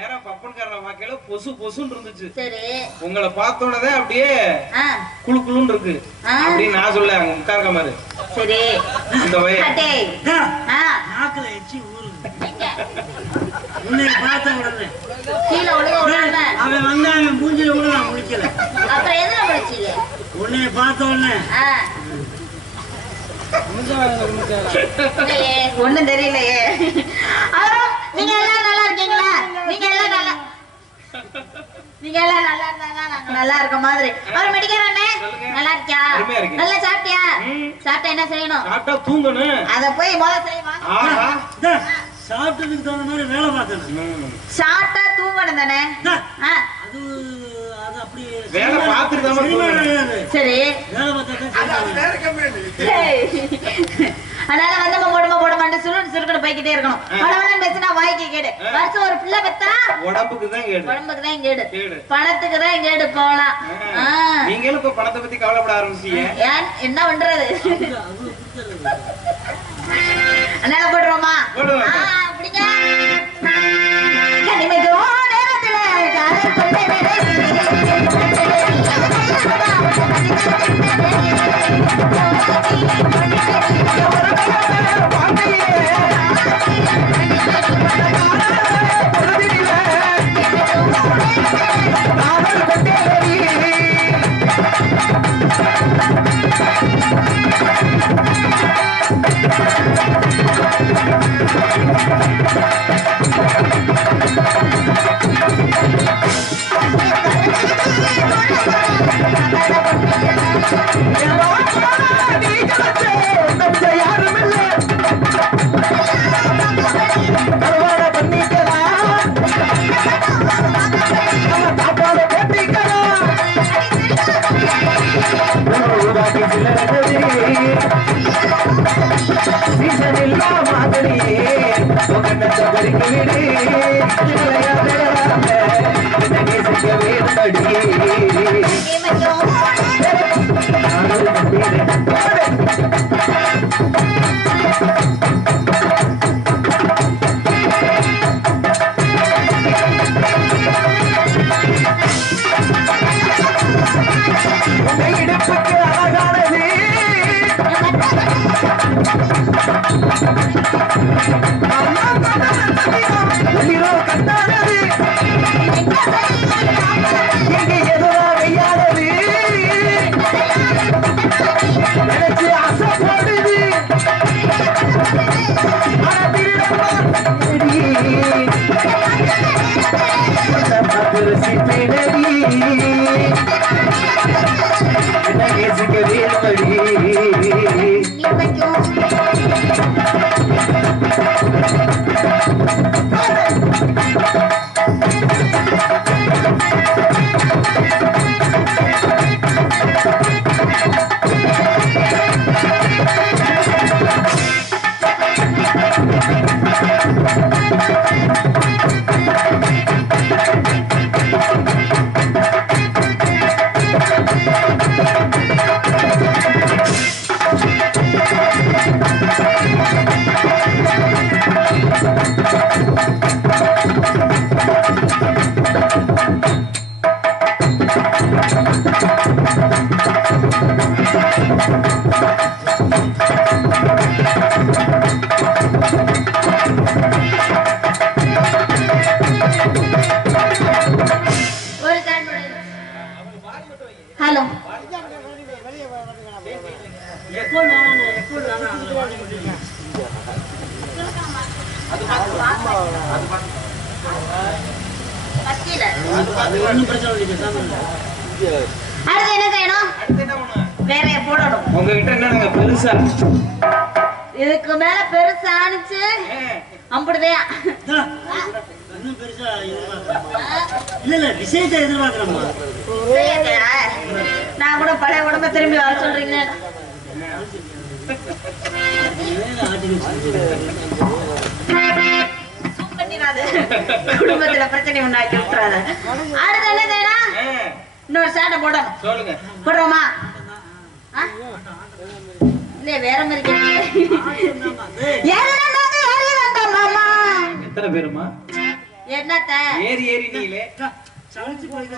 நேரம் பப்பன்காரனை பார்க்கல பொசு பொசுன்னு இருந்துச்சு. சரி. உங்களை பார்த்தோன்னே அப்படியே குளு குளுன்னு இருக்கு அப்படின்னு நான் சொல்ல அங்க உட்கார்க்க மாதிரி. சரி. இந்த வயது நாக்குல எச்சி ஊறுது. உன்னை பார்த்த உடனே கீழே ஒழுங்க விடாம அவன் வந்து அவன் மூஞ்சில கூட நான் முடிக்கல. அப்புறம் எதுல முடிச்சீங்க? உன்னை பார்த்த உடனே ஒண்ணும் தெரியலையே. நீங்க எல்லாம் நல்லா இருக்கீங்களா? நீங்க எல்லாம் நல்லா இருந்தா நாங்க நல்லா இருக்க மாதிரி. அவர் மெடிக்கறானே நல்லா இருக்கியா? நல்லா சாப்பிட்டியா? சாப்பிட்டா என்ன செய்யணும்? சாப்பிட்டா தூங்கணும். அத போய் முதல்ல செய்வா. சாப்பிட்டதுக்கு தகுந்த மாதிரி வேலை பார்க்கணும். சாப்பிட்டா தூங்கணும் தானே? அது அப்படி வேலை பார்த்துட்டு சரி. வேலை பார்த்தா அதனால வந்து போடுமான்னு சுருக்கணும் போய்கிட்டே இருக்கணும். பழவெல்லாம் பேசினா வாய்க்கு கேடு. வருஷம் ஒரு பிள்ளை பெத்தா உடம்புக்கு தான் கேடு, பணத்துக்கு தான் கேடு. போகலாம். நீங்களும் இப்ப பணத்தை பத்தி கவலைப்பட ஆரம்பிச்சீங்க. ஏன் என்ன பண்றது? அதனால போடுறோமா? அப்படிங்க உங்ககிட்ட என்ன பெருசா இதுக்கு மேல பெருசா ஆனிச்சு அம்புடுதையா விஷயத்தை எதிர்பார்க்கிறோமா? நான் கூட பழைய உடம்ப திரும்பி வர சொல்றீங்க. குடும்பத்துல பிரச்சனை உண்டாக்கி விட்டுறாத. அடுத்து என்ன செய்யணும்? இன்னொரு சேட்டை போடணும். சொல்லுங்க. போடுறோமா? இல்ல வேற மாதிரி எத்தனை பேருமா? என்னத்த ஏறி ஏறி நீலே சமைச்சு போய்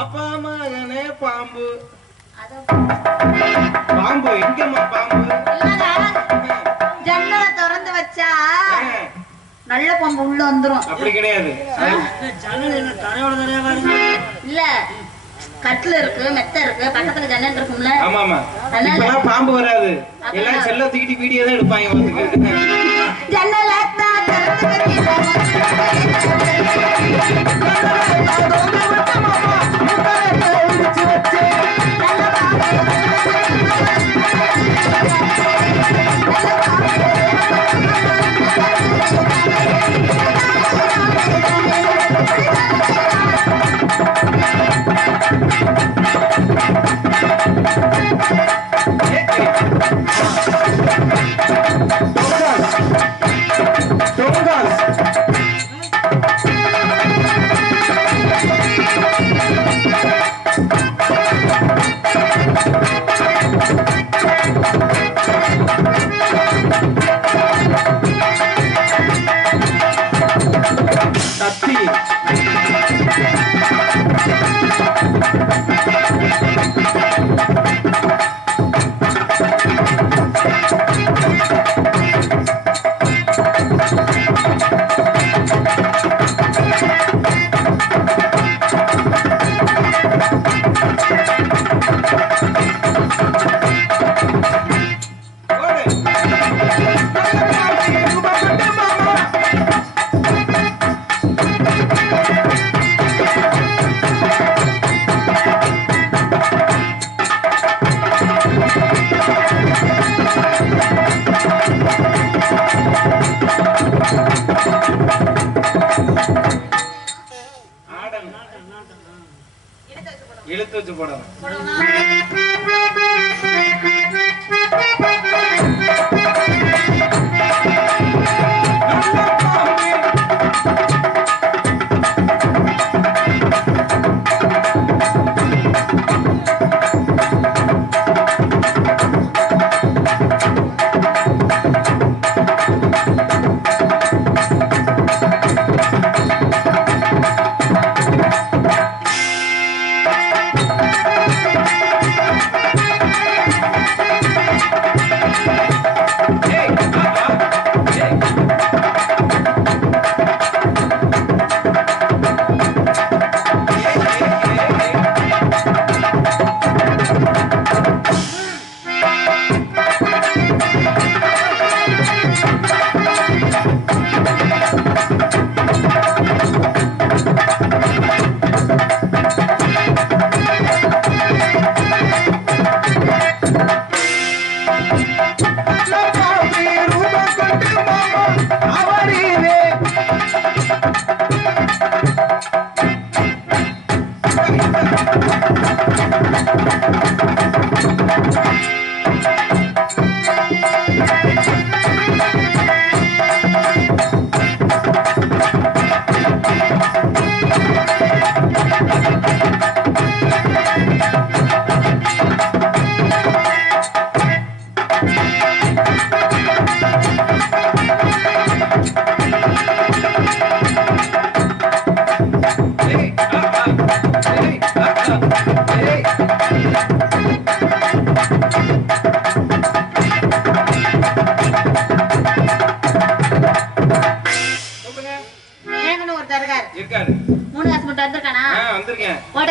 அப்பா மகனே பாம்பு பாம்பு எங்கம்மா பாம்பு ஜன்னலை திறந்து வச்சா நல்ல பாம்பு உள்ள வந்துரும். அப்படி கிடையாது. ஜன்னல் என்ன தரையோட தரையா இல்ல கட்டில இருக்கு மெத்த இருக்கு பக்கத்துல ஜன்னல் இருக்கும்ல. ஆமா ஆமா இப்பெல்லாம் பாம்பு வராது எல்லாம் செல்ல தூக்கிட்டு வீடியோ தான் எடுப்பாங்க. ஜன்னல இழுத்து வச்சு போடணும்.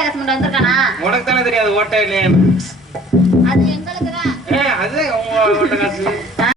காசு மட்டும் வந்திருக்கானா? உனக்கு தானே தெரியாது ஓட்டை இல்லையா? அது எங்களுக்கு தான். அது உங்க ஓட்ட காசு